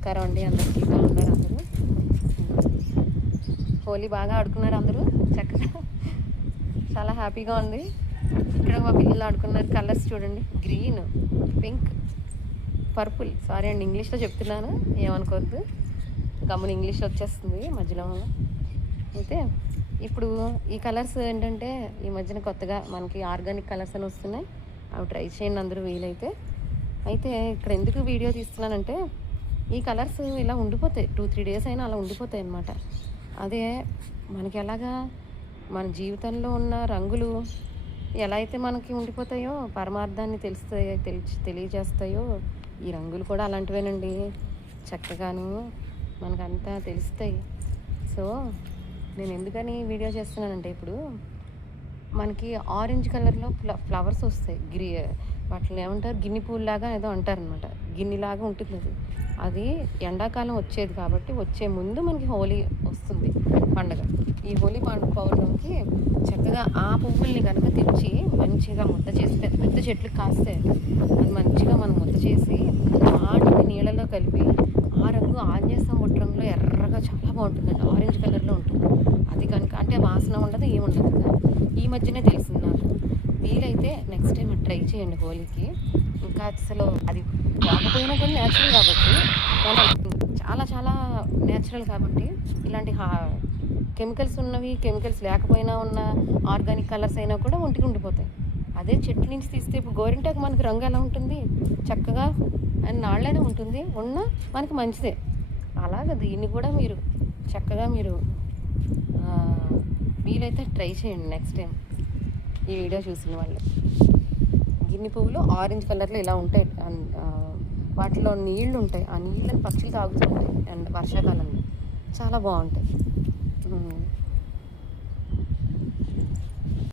నమస్కారం అండి అందరికీ. బాగున్నారు అందరూ? హోలీ బాగా ఆడుకున్నారు అందరూ చక్కగా, చాలా హ్యాపీగా ఉంది. ఇక్కడ మా పిల్లలు ఆడుకున్నారు. కలర్స్ చూడండి, గ్రీన్, పింక్, పర్పుల్. సారీ అండి ఇంగ్లీష్లో చెప్తున్నాను, ఏమనుకోవద్దు. గమ్మున ఇంగ్లీష్లో వచ్చేస్తుంది మధ్యలో. అయితే ఇప్పుడు ఈ కలర్స్ ఏంటంటే ఈ మధ్యన కొత్తగా మనకి ఆర్గానిక్ కలర్స్ అని వస్తున్నాయి. అవి ట్రై చేయండి అందరూ వీలైతే. అయితే ఇక్కడ ఎందుకు వీడియో తీస్తున్నానంటే ఈ కలర్స్ ఇలా ఉండిపోతాయి, 2-3 డేస్ అయినా అలా ఉండిపోతాయి అన్నమాట. అదే మనకి ఎలాగా మన జీవితంలో ఉన్న రంగులు ఎలా అయితే మనకి ఉండిపోతాయో, పరమార్థాన్ని తెలియజేస్తాయో, ఈ రంగులు కూడా అలాంటివేనండి. చక్కగాను మనకంతా తెలుస్తాయి. సో నేను ఎందుకని వీడియో చేస్తున్నానంటే, ఇప్పుడు మనకి ఆరెంజ్ కలర్లో ఫ్లవర్స్ వస్తాయి. వాటిని ఏమంటారు, గిన్నె పూల్లాగా ఏదో అంటారనమాట. గిన్నెలాగా ఉంటుంది అది. అది ఎండాకాలం వచ్చేది కాబట్టి వచ్చే ముందు మనకి హోలీ వస్తుంది పండగ. ఈ హోలీ పౌర్ణమికి చక్కగా ఆ పువ్వుల్ని కనుక తెచ్చి మంచిగా ముద్ద చేసి పెద్ద పెద్ద చెట్లు కాస్తే అది మంచిగా మనం ముద్ద చేసి వాటిని నీళ్ళలో కలిపి ఆ రంగు ఆంజనేయ బొట్టు రంగులో ఎర్రగా చాలా బాగుంటుందండి. ఆరెంజ్ కలర్లో ఉంటుంది అది కనుక. అంటే వాసన ఉండదు, ఏముండదు కదా. ఈ మధ్యనే తెలిసింది నాకు. వీలైతే నెక్స్ట్ టైం ట్రై చేయండి హోలీకి. ఇంకా అసలు అది కాకపోయినా కూడా న్యాచురల్ కాబట్టి, మనం చాలా చాలా న్యాచురల్ కాబట్టి ఇలాంటి కెమికల్స్ ఉన్నవి, కెమికల్స్ లేకపోయినా ఉన్న ఆర్గానిక్ కలర్స్ అయినా కూడా ఒంటికి ఉండిపోతాయి. అదే చెట్ల నుంచి తీస్తే ఇప్పుడు గోరింటాకు మనకి రంగు ఎలా ఉంటుంది, చక్కగా నాళ్ళైనా ఉంటుంది, ఉన్నా మనకి మంచిదే. అలాగే దీన్ని కూడా మీరు చక్కగా మీరు వీలైతే ట్రై చేయండి నెక్స్ట్ టైం ఈ వీడియో చూసిన వాళ్ళు. గిన్నె పువ్వులు ఆరెంజ్ కలర్లో ఇలా ఉంటాయి, వాటిలో నీళ్లు ఉంటాయి. ఆ నీళ్ళని పక్షులు తాగుతూ ఉంటాయి అండ్ వర్షాకాలంలో చాలా బాగుంటాయి.